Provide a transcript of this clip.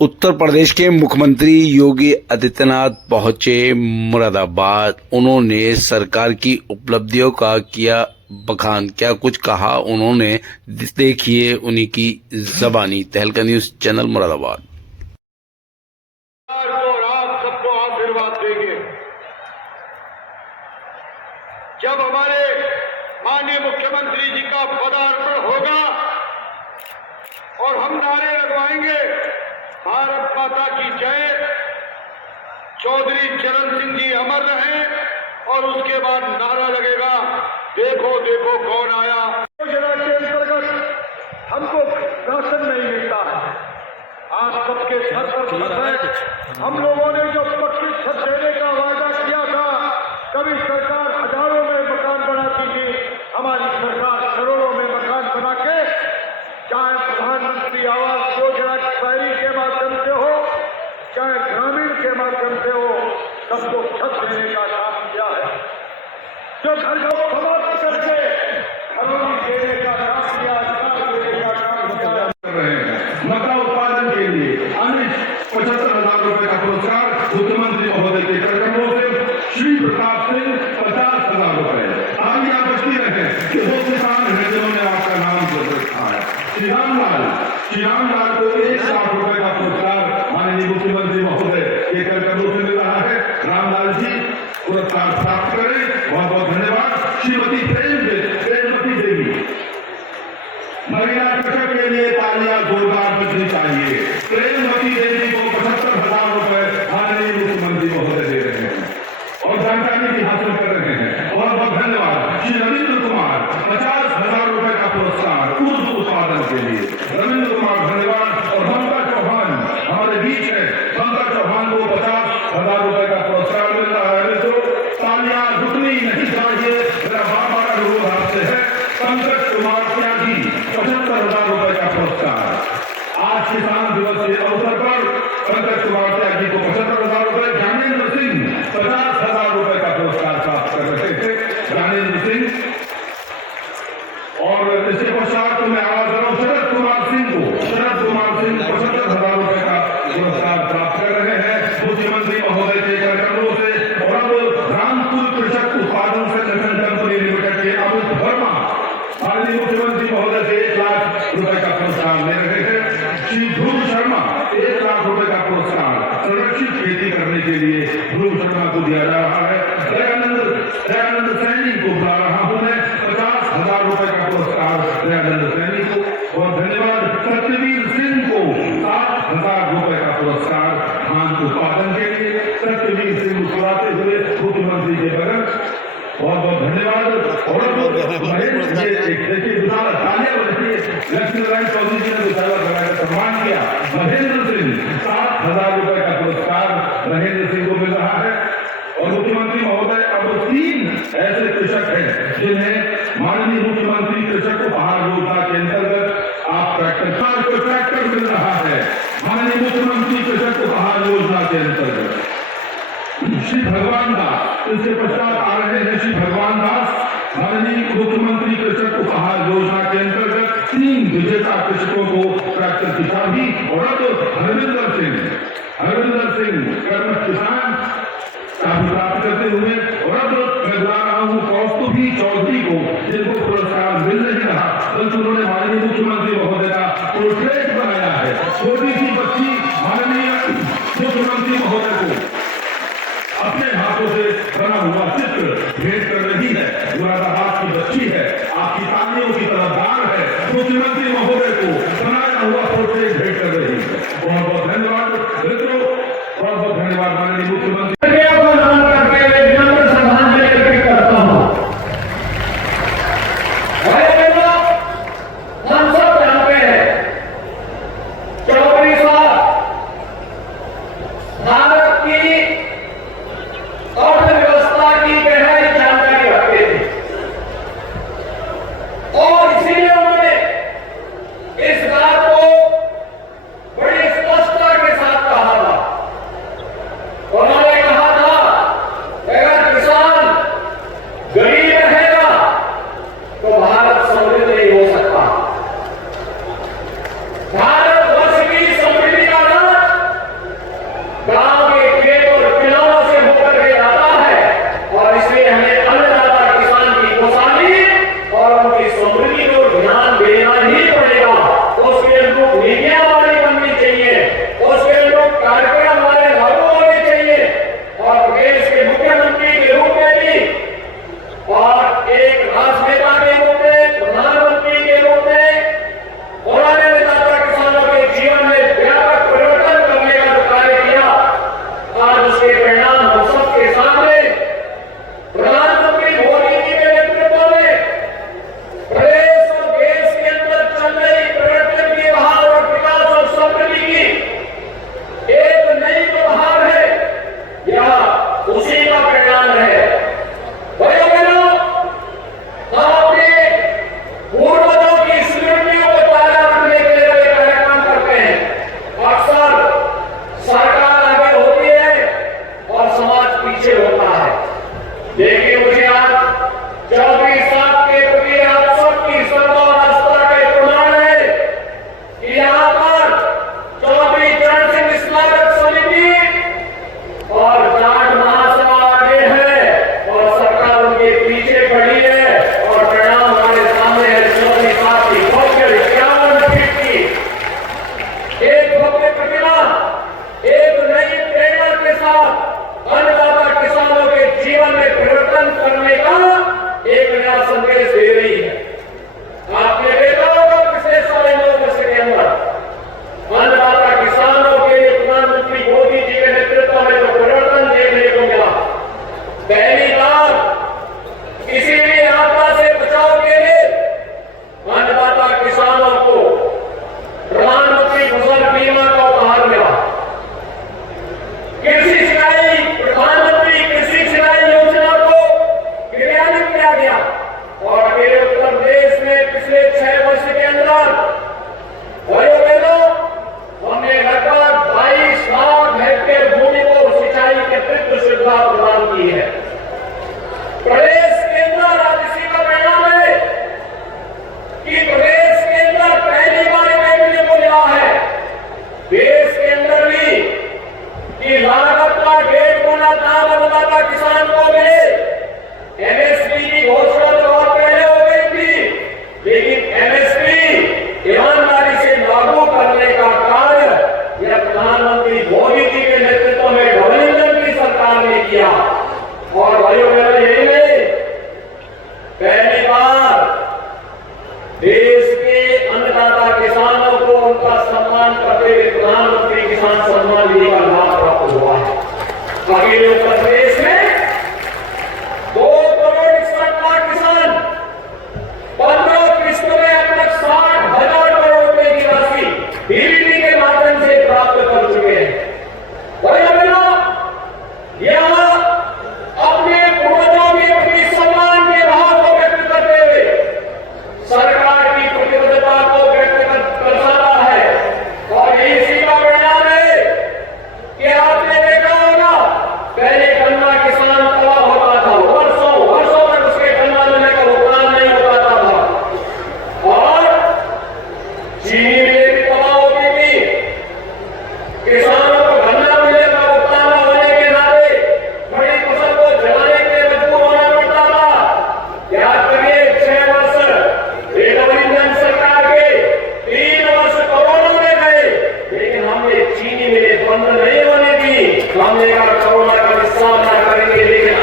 उत्तर प्रदेश के मुख्यमंत्री योगी आदित्यनाथ पहुंचे मुरादाबाद। उन्होंने सरकार की उपलब्धियों का किया बखान। क्या कुछ कहा उन्होंने, देखिए उन्हीं की ज़बानी। तहलका न्यूज़ चैनल मुरादाबाद। और आप सबको आशीर्वाद देंगे। जब हमारे माननीय मुख्यमंत्री जी का पदार्पण होगा और हम नारे लगवाएंगे, भारत माता की जय, चौधरी चरण सिंह जी अमर रहे, और उसके बाद नारा लगेगा, देखो देखो कौन आया। योजना के अंतर्गत हमको राशन नहीं मिलता है। आज सबके छत पर छत है। हम लोगों ने जो पक्की छत देने का वादा किया था, कभी सरकार हजारों में मकान बनाती थी, हमारी सरकार करोड़ों में मकान बना के, चाहे प्रधानमंत्री आवास योजना शहरी के माध्यम से हो, चाहे ग्रामीण के माध्यम से हो, सबको छत देने का काम किया है। जो घर को समाप्त करके घरों देने का काम किया, देने का काम किया मक्का उत्पादन के लिए 75,000 रुपए का पुरस्कार मुख्यमंत्री महोदय के कार्यक्रमों से श्री प्रताप सिंह 50,000 रुपए। आगे आप बचती रहे कि वो किसान हैं जिन्होंने आपका नाम कर रखा है। श्री रामलाल को 1 लाख रुपए का पुरस्कार माननीय मुख्यमंत्री महोदय के कार्यक्रमों से मिल रहा है। रामलाल जी पुरस्कार प्राप्त करें। बहुत बहुत धन्यवाद। श्रीमती प्रेमवती देवी, महिला कृषक के लिए तालियां जोरदार बजनी चाहिए। प्रेमवती देवी को 75,000 रुपए माननीय मुख्यमंत्री महोदय दे रहे हैं और जानकारी भी हासिल कर रहे हैं। बहुत बहुत धन्यवाद। श्री रविंद्र कुमार 50,000 रुपए का पुरस्कार उर्दू उत्पादन के लिए। रविंद्र कुमार धन्यवाद। और ममता चौहान हमारे बीच है। ममता चौहान को 50,000 रुपए का पुरस्कार मिल रहा है। तालियां रुकनी नहीं चाहिए, मेरा बार-बार अनुरोध आपसे है। पंकज कुमार त्यागी 75,000 रुपए का पुरस्कार। आज किसान दिवस के अवसर पर पंकज कुमार त्यागी को 75,000 रुपए, ज्ञानेन्द्र सिंह 50,000 रुपए का पुरस्कार प्राप्त कर रहे थे। ज्ञानेन्द्र सिंह और इसके पश्चात मैं आवाज कर रहा हूं शरद कुमार सिंह को। शरद कुमार सिंह 75,000 रुपए का पुरस्कार प्राप्त कर रहे हैं मुख्यमंत्री महोदय के कार्यक्रमों से। और अब रामपुर कृषक उत्पादन संगठन कंपनी लिमिटेड के अमित वर्मा माननीय मुख्यमंत्री महोदय से 1 लाख रुपए का पुरस्कार ले रहे हैं। श्री ध्रुव शर्मा 1 लाख रुपए का पुरस्कार संरक्षित खेती करने के लिए ध्रुव शर्मा को दिया जा रहा है। दयानंद सैनी को बुला रहा हूं मैं, 50,000 रुपए का पुरस्कार दयानंद सैनी को। और धन्यवाद सत्यवीर सिंह को 7,000 रुपए का पुरस्कार धान उत्पादन के लिए। सत्यवीर सिंह मुस्कुराते हुए मुख्यमंत्री के बगल। बहुत बहुत धन्यवाद। और देखिए विशाल तालियां बजती। लक्ष्मी नारायण चौधरी जी ने विशाला बनाकर सम्मान किया। महेंद्र सिंह 7,000 रुपए का पुरस्कार महेंद्र सिंह को मिल रहा है। और मुख्यमंत्री महोदय अब 3 ऐसे कृषक हैं जिन्हें माननीय मुख्यमंत्री कृषक उपहार योजना के अंतर्गत आप ट्रैक्टर मिल रहा है। माननीय मुख्यमंत्री कृषक उपहार योजना के अंतर्गत श्री भगवान दास, इसके पश्चात आ रहे हैं श्री भगवान दास। माननीय मुख्यमंत्री कृषक उपहार योजना के अंतर्गत 3 विजेता कृषकों को ट्रैक्टर की चाबी। और अब हरविंदर सिंह कर्मठ किसान चाबी प्राप्त करते हुए। और अब मैं बुला रहा हूं कौस्तुभी चौधरी को, जिनको पुरस्कार मिल नहीं रहा, बल्कि उन्होंने माननीय मुख्यमंत्री महोदय का पोर्ट्रेट बनाया है। छोटी सी बच्ची माननीय मुख्यमंत्री महोदय को अपने हाथों से बना हुआ चित्र भेंट कर रही है। मुरादाबाद की बच्ची है, आपकी तालियों की तरफदार है, मुख्यमंत्री महोदय को बनाया हुआ पोर्ट्रेट भेंट कर रही है। बहुत बहुत धन्यवाद मित्रों, बहुत बहुत धन्यवाद माननीय मुख्यमंत्री। उन्होंने सम्मान करते हुए प्रधानमंत्री किसान सम्मान निधि का लाभ प्राप्त हुआ है। अकेले उत्तर प्रदेश में 2 करोड़ 61 लाख किसान 15 किस्तों में अब तक 60,000 करोड़ रुपए की राशि डीबीटी के माध्यम से प्राप्त कर चुके हैं। यहाँ अपने पूर्वजों की अपनी सम्मान के भाव को व्यक्त करते हुए सरकार की प्रतिबद्धता को दर्शाता है। और इसी का परिणाम है कि आपने देखा होगा, पहले गन्ना किसान तबाह होता था, वर्षों तक उसके गन्ना मिलने का भुगतान नहीं हो पाता था, और चीनी मिलें भी तबाह होती थी। किसानों को गन्ना मिले का भुगतान न होने के नाते बड़ी फसल को जलाने के लिए मजबूर होना पड़ता था। याद करिए 6 वर्ष इंजन सरकार के 3 वर्ष कोरोना में गए, लेकिन हमने चीनी मिलें बंद नहीं होने दी। हमने कहा कोरोना का सामना करेंगे, लेकिन